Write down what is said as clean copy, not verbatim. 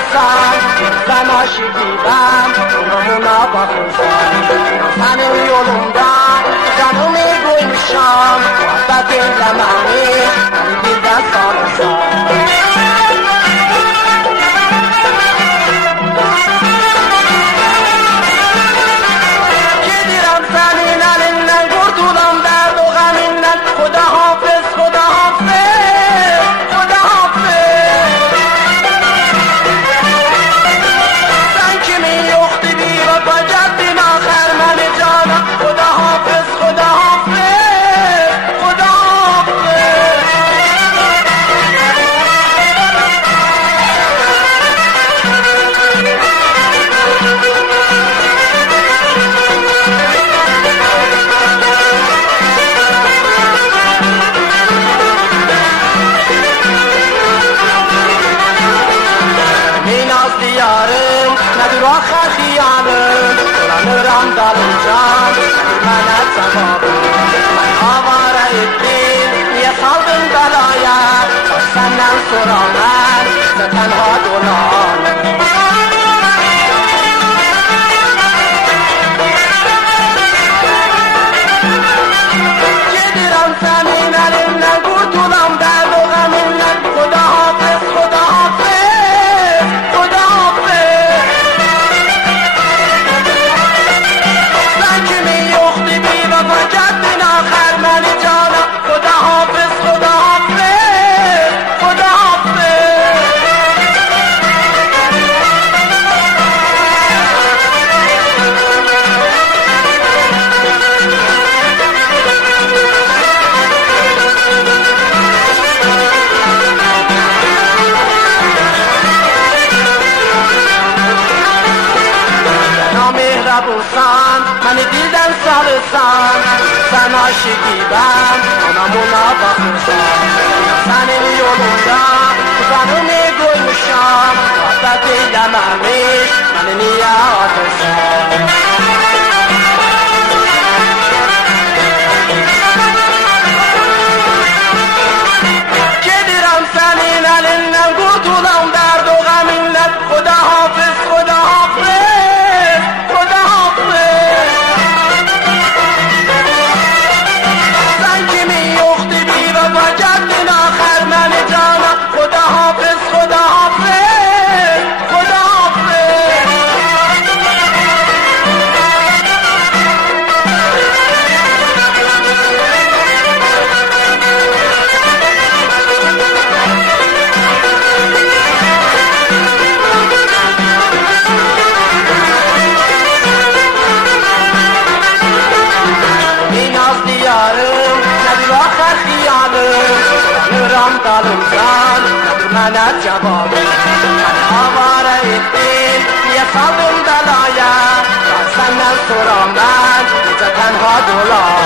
سالسان زن آشیدیدم اونمونا بخوزن زن یولوندن زنو میگویمشم وقت لمنی من دیدن سالسان آخر خیالم نرم دالنجان من سبابم من آواره دل یه سالدن دلایم سنن سرامن تنها دولان جدیرم سمینن نگو دولم در دوغمین خدا حافظ خدا حافظ خدا حافظ من دیدن سالسان زن آشیدیدم اونمونا بخوزن زن یولوندن زنو میگویمشم وقت لمنیش من نیادزن جدیرم سنین علنن گوتولم درد و غمینت خدا حافظ خدا حافظ دالنجان من جواب من آواره دل یه سالم دلایم سنن سرامن تنها دولار